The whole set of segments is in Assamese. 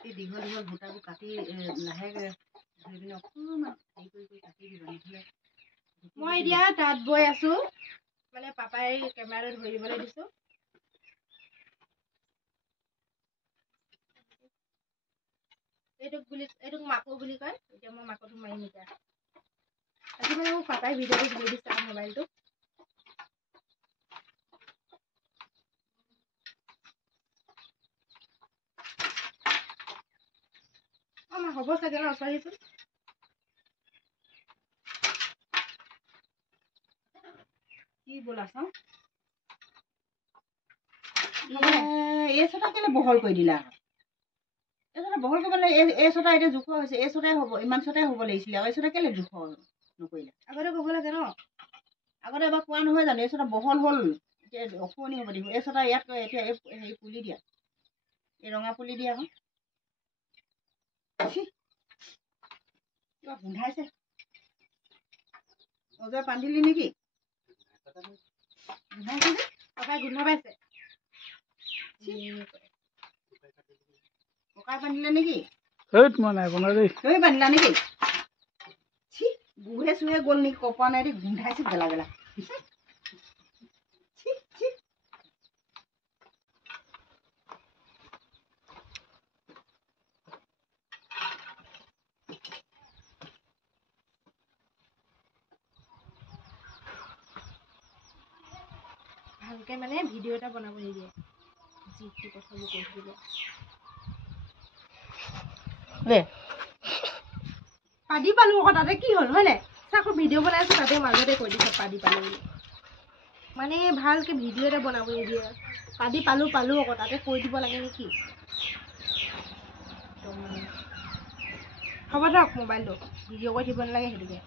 এই দীঘল দীঘল ভুটাবোৰ কাটি লাহেকৈ ধৰি পিনে অকণমান হেৰি কৰি কাটি দিব নহ'লে মই এতিয়া তাঁত বৈ আছো মানে পাপাই কেমেৰাটো ধৰি দিবলৈ দিছো এইটোক মাকো বুলি কয় এতিয়া মই মাকোটো মাৰিম এতিয়া আজি মানে মোক পাপাই ভিডিঅ'টো ধৰি দিছে মোবাইলটো মা হ'ব চাগে ন ওচৰ কি বলা চাওঁ এই চটা কেলে বহল কৰি দিলা এই চটা বহল কৰিব লাগে এই চটা এতিয়া জোখৰ হৈছে এই চটাই হ'ব ইমান চটাই হ'ব লাগিছিলে আৰু এই চটা কেলে জোখৰ নকৰিলা আগতে ক'ব লাগে ন আগতে এবাৰ কোৱা নহয় জানো এই চটা বহল হ'ল এতিয়া অকণি হ'ব দিব এই চটা ইয়াত এতিয়া হেৰি পুলি দিয়া এই ৰঙা পুলি দিয়া আকৌ কিবা গোন্ধাইছে অজয় পান্ধিলি নেকি গোন্ধাইছে যে পাপাই গোন্ধ পাইছে ককাই বান্ধিলে নেকি মই নাই বনাই দেই তুমি বান্ধিলা নেকি গুহে চুহে গ'ল নেকি কপা নাই দেই গোন্ধাইছে গেলা গেলা ভালকে মানে ভিডিঅ' এটা বনাব নিদিয়ে যি কি কথাবোৰ কৈ থাকিব পাদি পালো আকৌ তাতে কি হ'ল হয় নাই আকৌ ভিডিঅ' বনাই আছো তাতে মাজতে কৈ দিছে পাদি পালো বুলি মানে ভালকে ভিডিঅ' এটা বনাব নিদিয়ে পাদি পালো আকৌ তাতে কৈ দিব লাগে নেকি হ'ব দিয়ক মোবাইলটো ভিডিঅ' কৰি দিব নালাগে সেইটোকে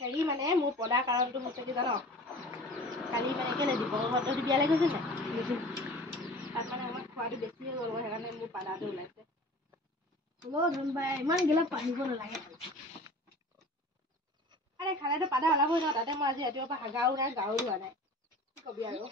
হেৰি মানে মোৰ পদাৰ কাৰণটো হৈছে কি জানো কালি মানে কেলে দীপকহঁতৰটো বিয়ালৈ গৈছে নাই তাত মানে আমাৰ খোৱাটো বেছি হৈ গ'ল সেইকাৰণে মোৰ পাদাটো ওলাইছে ধুনবাই ইমান গেলা পানিব নালাগে আৰে খালেতো পাদা ওলাবই ন তাতে মই আজি ৰাতিপুৱাৰ পৰা হাগাও নাই গাও ধোৱা নাই কি কবি আৰু